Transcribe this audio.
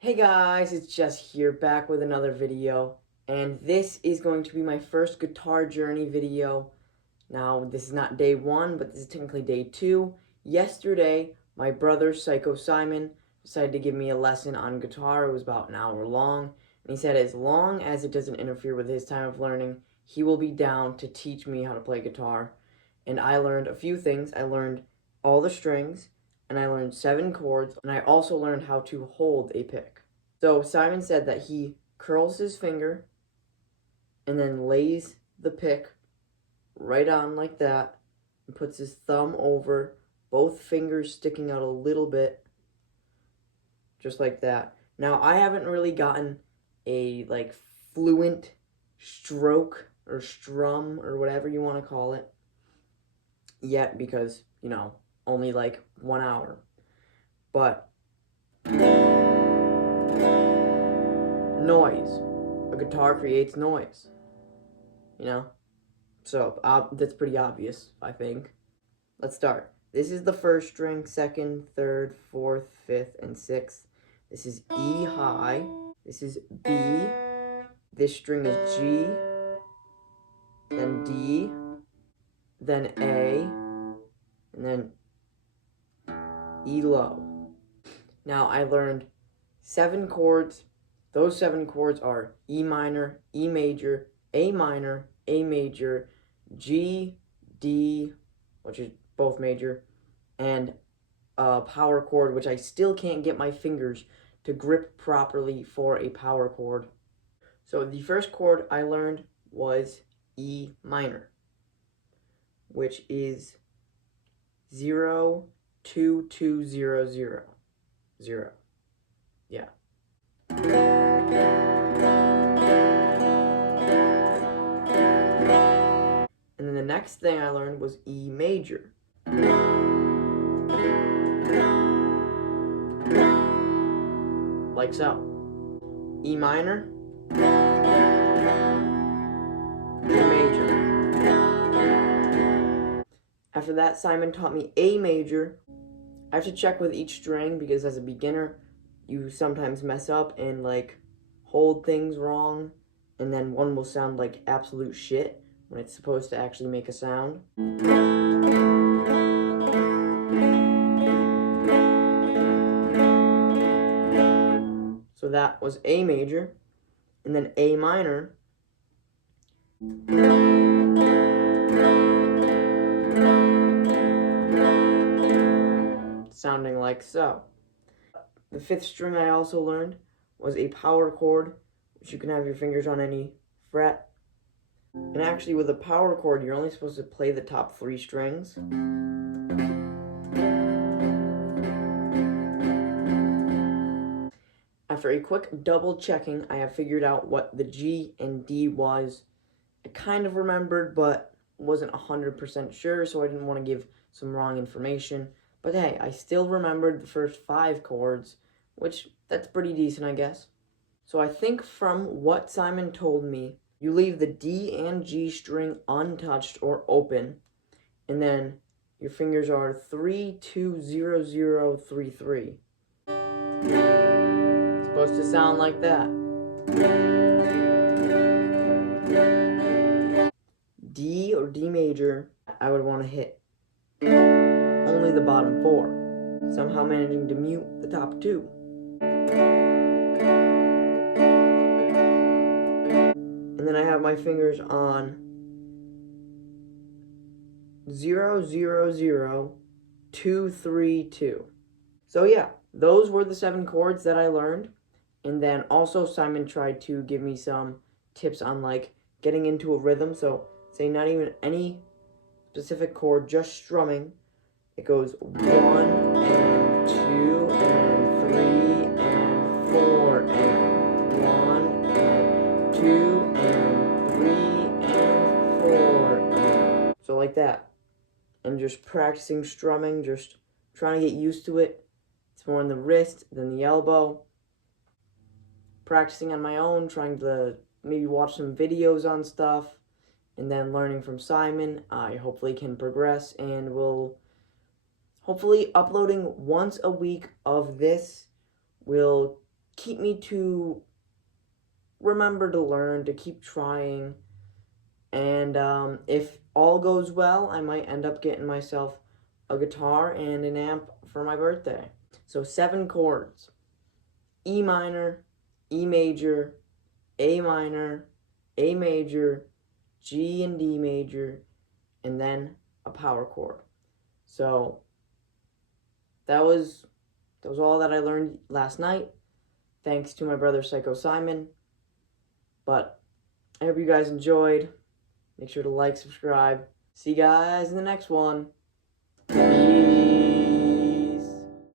Hey guys, it's Jess here, back with another video, and this is going to be my first guitar journey video. Now, this is not day one, but this is technically day two. Yesterday, my brother, Psycho Simon, decided to give me a lesson on guitar. It was about an hour long, and he said as long as it doesn't interfere with his time of learning, he will be down to teach me how to play guitar. And I learned a few things. I learned all the strings, and I learned 7 chords, and I also learned how to hold a pick. So Simon said that he curls his finger and then lays the pick right on like that and puts his thumb over, both fingers sticking out a little bit, just like that. Now, I haven't really gotten a fluent stroke or strum or whatever you want to call it yet because, only 1 hour. But noise. A guitar creates noise, So that's pretty obvious, I think. Let's start. This is the first string, second, third, fourth, fifth, and sixth. This is E high. This is B. This string is G. Then D. Then A. And then E low. Now I learned 7 chords. Those 7 chords are E minor, E major, A minor, A major, G, D, which is both major, and a power chord, which I still can't get my fingers to grip properly for a power chord. So the first chord I learned was E minor, which is 0, 2, 2, 0, 0, 0. Yeah. And then the next thing I learned was E major. Like so. E minor, E major. After that, Simon taught me A major. I have to check with each string because as a beginner, you sometimes mess up and hold things wrong, and then one will sound like absolute shit when it's supposed to actually make a sound. So that was A major, and then A minor. Sounding like so. The 5th string I also learned was a power chord, which you can have your fingers on any fret. And actually with a power chord, you're only supposed to play the top 3 strings. After a quick double checking, I have figured out what the G and D was. I kind of remembered, but wasn't 100% sure, so I didn't want to give some wrong information. But hey, I still remembered the first 5 chords, which that's pretty decent, I guess. So I think from what Simon told me, you leave the D and G string untouched or open, and then your fingers are 3, 2, 0, 0, 3, 3. It's supposed to sound like that. D or D major, I would want to hit only the bottom 4, somehow managing to mute the top 2. And then I have my fingers on 0, 0, 0, 2, 3, 2. So yeah, those were the 7 chords that I learned. And then also Simon tried to give me some tips on getting into a rhythm. So say not even any specific chord, just strumming. It goes 1 and 2 and 3 and 4 and 1 and 2 and 3 and 4 and... So like that. And just practicing strumming, just trying to get used to it. It's more in the wrist than the elbow. Practicing on my own, trying to maybe watch some videos on stuff, and then learning from Simon. I hopefully can progress and will hopefully uploading once a week of this will keep keep me to remember to learn, to keep trying. And if all goes well, I might end up getting myself a guitar and an amp for my birthday. So 7 chords: E minor, E major, A minor, A major, G and D major, and then a power chord. So that was all that I learned last night, thanks to my brother Psycho Simon. But I hope you guys enjoyed. Make sure to like, subscribe. See you guys in the next one. Peace.